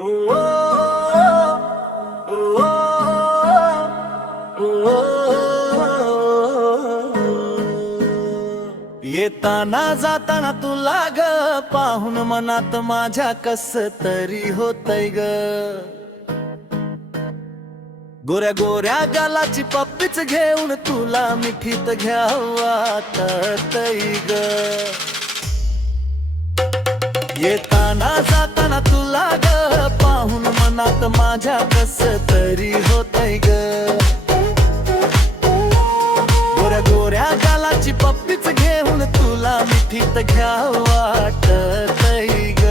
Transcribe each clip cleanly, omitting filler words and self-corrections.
येताना जाताना तुला ग पाहून मनात माझ्या कस तरी होतय ग। गोऱ्या गोऱ्या गालाची पप्पीच घेऊन तुला मिठीत घ्यावं वाटतय ग। येताना जाताना तुला ग पाहून मनात माझ्या कस तरी होतय ग। गोऱ्या गोऱ्या गालाची पप्पीच घेऊन तुला मिठीत घ्यावं वाटतय ग।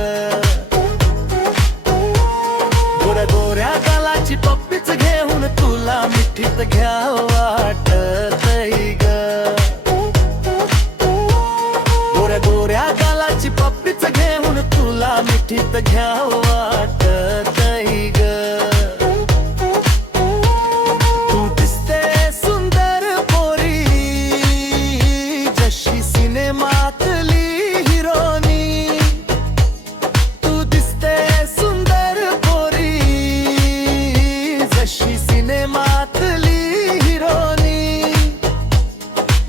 गोऱ्या गोऱ्या गालाची पप्पीच घेऊन तुला मिठीत घ्यावं वाटतय ग। गोऱ्या गोऱ्या गालाची पप्पीच घेऊन तुला मिठीत घ्यावं वाटतय ग। तू दिसते सुंदर पोरी जशी सिनेमातली हिरोनी। तू दिसते सुंदर पोरी जशी सिनेमातली हिरोनी।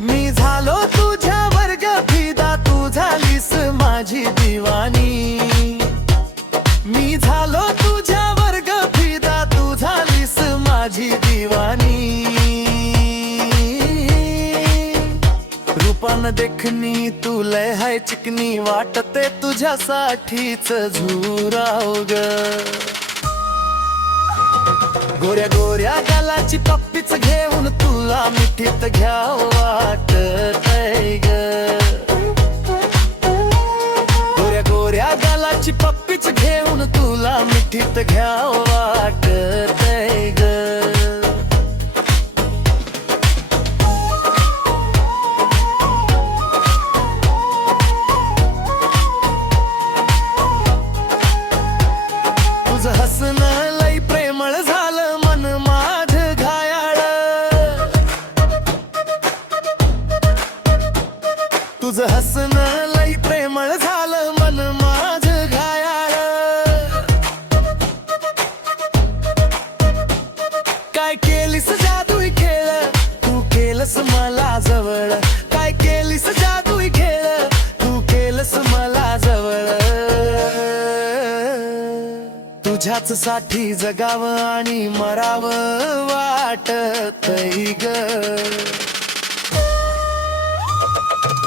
मी झालो तुझ्या वर्ग फिदा तू झालीस माझी दिवानी। मी झालो तुझ्या वर्ग फिदा तू झालीस माझी दिवानी। रूपान देखणी तू लय हाय चिकनी वाटते तुझ्यासाठीच झुराव ग। गोऱ्या गोऱ्या गालाची पप्पीच घेऊन तुला मिठीत घ्यावं वाटतय ग। गोऱ्या गोऱ्या गालाची पप्पीच घेऊन तुला मिठीत घ्यावं वाटतय ग। तुझं हसणं लई प्रेमळ झालं मन माझं घायाळ। तुझं हसणं लई प्रेमळ झालं मन माझं घायाळ। काय केलीस जादुई खेळ तू केलंस मला जवळ। काय केलीस जादुई खेळ तू केलंस मला जवळ। तुझ्याच साठी जगावं आणि मरावं वाटतय ग।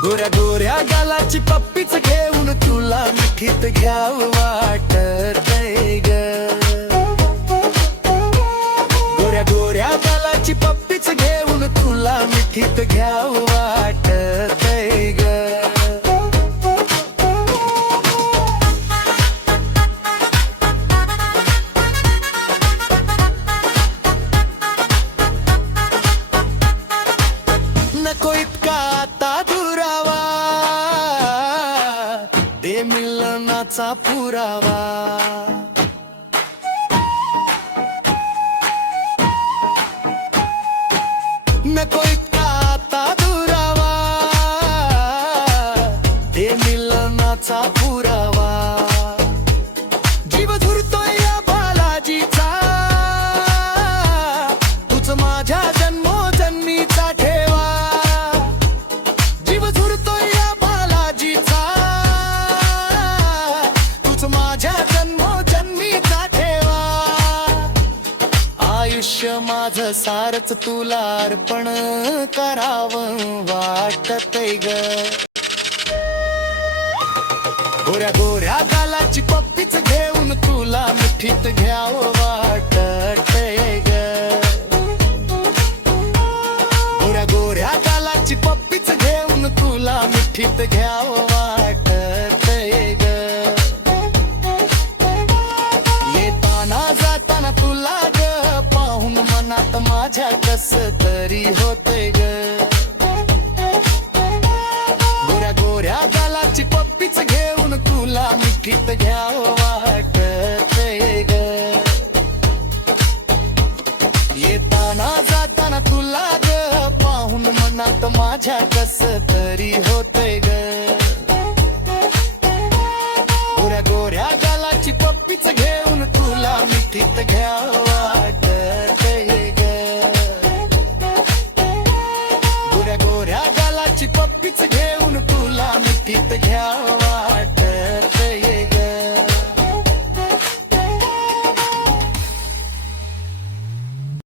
गोऱ्या गोऱ्या गालाची पप्पीच घेऊन तुला मिठीत घ्यावं वाटतय ग। गोऱ्या गोऱ्या गालाची पप्पीच घेऊन तुला मिठीत घ्यावं वाटतय ग। नको इतका आता दुरावा दे मिलनाचा पुरावा। नको इतका आता दुरावा दे मिलनाचा पुरावा। जीव झुरतोय या बालाजीचा तूच माझ्या जन्मोजन्मीचा ठेवा। जीव झुरतोय या बालाजीचा तूच माझ्या जन्मोजन्मीचा ठेवा। आयुष्य माझं सारच तुला अर्पण करावं वाटतय ग। गोऱ्या गोऱ्या गालाची पप्पीच घेऊन तुला मिठीत घ्यावं वाटतय ग। गोऱ्या गोऱ्या गालाची पप्पीच घेऊन तुला मिठीत घ्यावं वाटतय ग। येताना जाताना तुला ग पाहून मनात माझ्या कस तरी होतय ग। गोऱ्या गोऱ्या गालाची पप्पीच घेऊन तुला मिठीत घ्यावं वाटतय ग। येताना जाताना तुला ग पाहून मनात माझ्या कस तरी होत